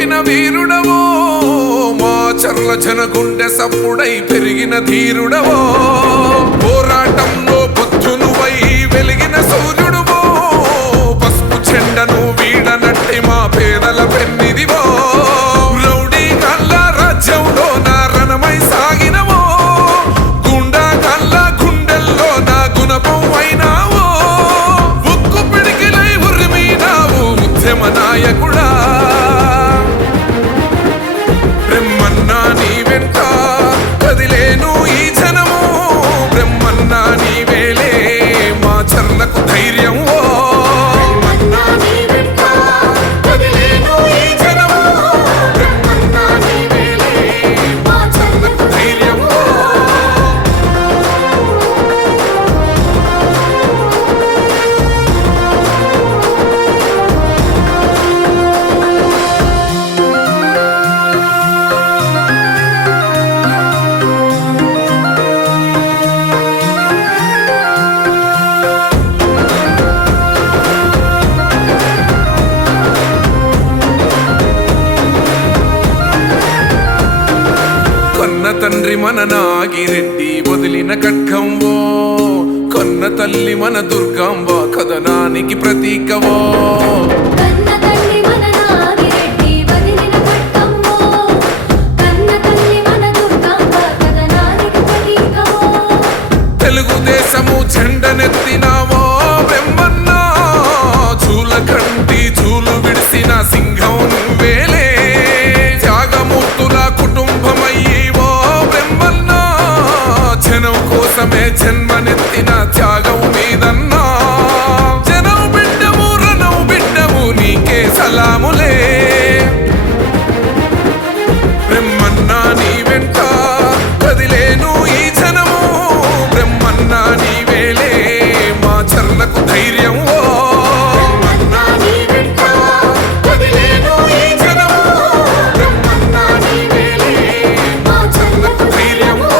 పుట్టిన వీరుడవో, మా చర్ల జనగుండె సప్పుడై పెరిగిన ధీరుడవో, పోరాటంలో పొద్దునువై వెలిగిన సూర్యుడువో, పసుపు చెండను వీడనట్టి మా పేదల పెన్నిదివో, రౌడీ గల్ల రాజ్యంలో నా రణమై సాగినవో, గుండా గల్ల గుండెల్లో నా గుణపం అయినావో, ఉక్కు పిడికిలై ఉరిమినావు ఉద్యమ నాయకుడా. బ్రహ్మన్నా నీ వెంట కదిలేను ఈ జనము, బ్రహ్మన్నా నీవేలే మా చర్లకు ధైర్యమో, బ్రహ్మన్నా నీ వెంట కదిలేను ఈ జనము, బ్రహ్మన్నా నీవేలే మా చర్లకు ధైర్యమో. కొన్న తండ్రి మన నాగిరెడ్డి వదిలిన ఖడ్గంవో, కొన్న తల్లి మన దుర్గాంబ కథనానికి ప్రతీకవో, కన్న తండ్రి మన నాగిరెడ్డి వదిలిన ఖడ్గంవో, కన్న తల్లి మన దుర్గాంబ కథనానికి ప్రతీకవో, తెలుగుదేశము జెండనెత్తినావో బ్రహ్మన్నా, చూల కంటి చూలు విడిసిన సింహం నువ్వేలే, త్యాగమూర్తుల కుటుంబమయ్యేవో బ్రహ్మన్నా, జనం కోసమే జన్మనెత్తిన త్యాగం మీదన్నా, జనం బిడ్డము రణం బిడ్డము నీకే సలాములే. బ్రహ్మన్నా నీ వెంట కదిలేను ఈ జనము, బ్రహ్మన్నా నీవేలే మా చర్లకు ధైర్యమో, బ్రహ్మన్నా నీ వెంట కదిలేను ఈ జనము, బ్రహ్మన్నా నీవేలే మా చర్లకు ధైర్యమో.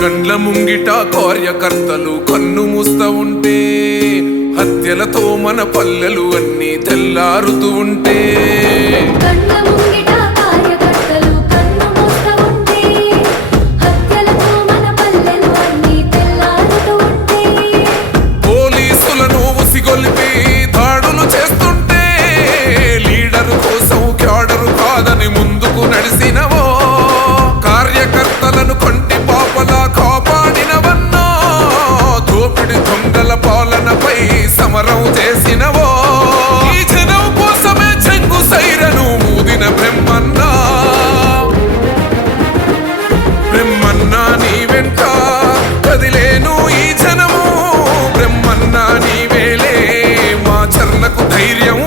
గండ్ల ముంగిట కార్యకర్తలు కన్ను మూస్తా ఉంటే, హత్యలతో మన పల్లెలు అన్నీ తెల్లారుతూ ఉంటే, కన్న ముంగిట కార్యకర్తలు కన్ను మూస్తా ఉంటే, హత్యలతో మన పల్లెలు అన్నీ తెల్లారుతూ ఉంటే, పోలీసులను ఉసిగొలిపి దాడులు చేస్తుంటే, లీడరు కోసం క్యాడరు కాదని ముందుకు నడిసినవో, కార్యకర్తలను కొంటి పాపలా కాపాడినవన్నా, దోపిడి దొంగల పాలనపై సమరం చేసినవో, ఈ జనం కోసమే చెంగు సైరను ఊదిన బ్రహ్మన్నా, బ్రహ్మన్నా నీ వెంట కదిలేను ఈ జనము, బ్రహ్మన్నా నీవేలే మా చర్లకు ధైర్యం.